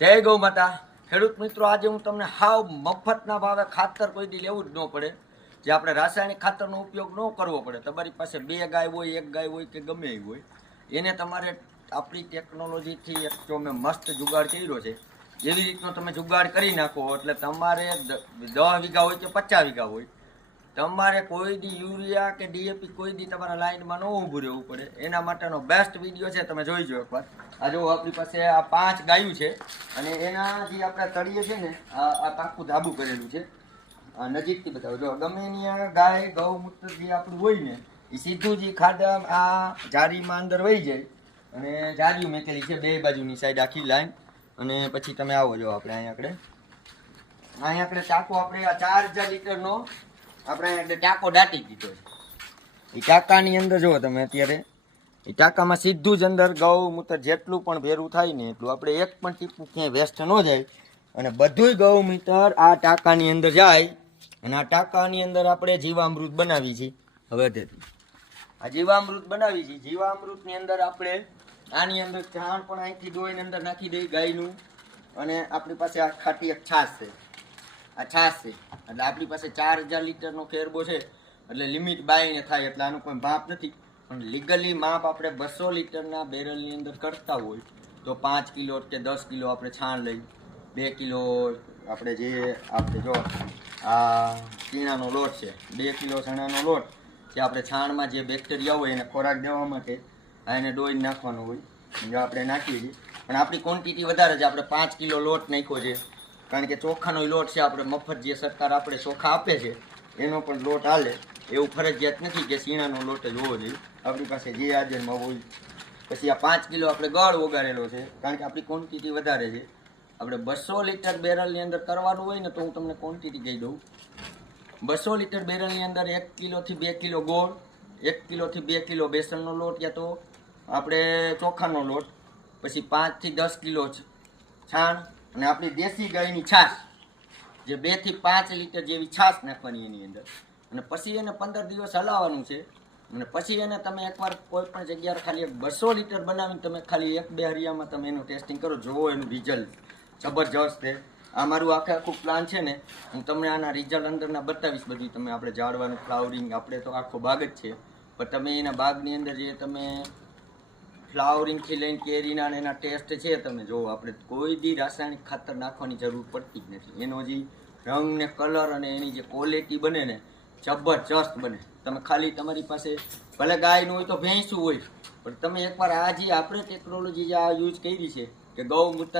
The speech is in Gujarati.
જય ગૌ માતા ખેડૂત મિત્રો, આજે હું તમને હાવ મફતના ભાવે ખાતર કોઈ દી લેવું જ ન પડે, જે આપણે રાસાયણિક ખાતરનો ઉપયોગ ન કરવો પડે. તમારી પાસે 2 ગાય હોય, 1 ગાય હોય કે ગમે એ હોય, એને તમારે આપણી ટેકનોલોજીથી એક જો મેં મસ્ત જુગાડ કર્યો છે, એવી રીતનો તમે જુગાડ કરી નાખો એટલે તમારે 10 વીઘા હોય કે 50 વીઘા હોય, તમારે કોઈ દી યુરિયા કે ડીએપી કોઈ દી તમારા લાઈનમાં ન ઊભું રહેવું પડે. એના માટેનો બેસ્ટ વિડીયો છે, તમે જોઈજો એકવાર. આ જો આપણી પાસે આ 5 ગાયું છે અને એના જે આપણે તળીએ છે ને આ પાકું ધાબુ કરેલું છે. નજીકથી બતાવો. જો ગમે એની ગાય ગૌમૂત્ર જે આપણું હોય ને એ સીધું જ ખાડા આ જારીમાં અંદર વહી જાય. અને જારીઓ મેકેલી છે બે બાજુની સાઈડ આખી લાઈન. અને પછી તમે આવો જો આપણે અહીંયા આપણે ટાંકો આપણે આ 4000 લીટરનો આપણે એટલે ટાંકો દાટી દીધો છે. એ ટાંકાની અંદર જો તમે અત્યારે એ ટાંકામાં સીધું જ અંદર ગૌમૂત્ર જેટલું પણ ભેરું થાય ને એટલું આપણે એક પણ ટીપું ક્યાંય વેસ્ટ ન જાય અને બધુંય ગૌમૂત્ર આ ટાંકાની અંદર જાય. અને આ ટાંકાની અંદર આપણે જીવામૃત બનાવી છીએ. હવે આ જીવામૃત બનાવી છીએ. જીવામૃતની અંદર આપણે આની અંદર છાણ પણ અહીંથી દોઈને અંદર નાખી દઈ ગાયનું. અને આપણી પાસે આ ખાટી એક છાશ છે. આ છાશ છે એટલે આપણી પાસે 4000 લીટરનો કેરબો છે એટલે લિમિટ બાઈને થાય એટલે આનું કોઈ માપ નથી. પણ લીગલી માપ આપણે 200 લીટરના બેરલની અંદર કરતા હોય તો 5 કિલો કે 10 કિલો આપણે છાણ લઈ, 2 કિલો આપણે જો આ ચીણાનો લોટ છે, 2 કિલો ચણાનો લોટ જે આપણે છાણમાં જે બેક્ટેરિયા હોય એને ખોરાક દેવા માટે આ એને ડોઈને નાખવાનો હોય. જો આપણે નાખીએ છીએ પણ આપણી ક્વોન્ટિટી વધારે છે. આપણે 5 કિલો લોટ નાખ્યો છે કારણ કે ચોખાનો લોટ છે. આપણે મફત જે સરકાર આપણે ચોખા આપે છે એનો પણ લોટ હાલે, એવું ફરજિયાત નથી કે શીણાનો લોટ જ હોવો જોઈએ. આપણી પાસે જે હાજરમાં હોય. પછી આ 5 કિલો આપણે ગળ ઓગાળેલો છે કારણ કે આપણી ક્વોન્ટિટી વધારે છે. આપણે 200 લીટર બેરલની અંદર કરવાનું હોય ને તો હું તમને ક્વોન્ટિટી કહી દઉં. 200 લીટર બેરલની અંદર 1 કિલોથી 2 કિલો ગોળ, 1 કિલોથી 2 કિલો બેસનનો લોટ યા તો આપણે ચોખાનો લોટ, પછી 5 થી 10 કિલો છાણ અને આપણી દેશી ગાયની છાશ જે 2 થી 5 લીટર જેવી છાશ નાખવાની એની અંદર. અને પછી એને 15 દિવસ હલાવવાનું છે. અને પછી એને તમે એકવાર કોઈ પણ જગ્યાએ ખાલી 200 લીટર બનાવીને તમે ખાલી 1-2 હરિયામાં તમે એનું ટેસ્ટિંગ કરો, જોવો એનું રિઝલ્ટ જબરજસ્ત છે. આ મારું આખું પ્લાન છે ને, હું તમને આના રિઝલ્ટ અંદરના બતાવીશ બધું. તમે આપણે ઝાડવાનું ફ્લાવરિંગ આપણે તો આખો બાગ જ છે, પણ તમે એના બાગની અંદર જે તમે ફ્લાવરિંગથી લઈને કેરીના અને એના ટેસ્ટ છે તમે જુઓ. આપણે કોઈ દી રાસાયણિક ખાતર નાખવાની જરૂર પડતી જ નથી. એનો જે રંગ ને કલર અને એની જે ક્વોલિટી બને ને જબરજસ્ત બને. તમે ખાલી તમારી પાસે ભલે ગાયનું હોય તો ભેંસું હોય, પણ તમે એકવાર આ જે આપણે ટેકનોલોજી જે આ યુઝ કરી છે કે ગૌમૂત્ર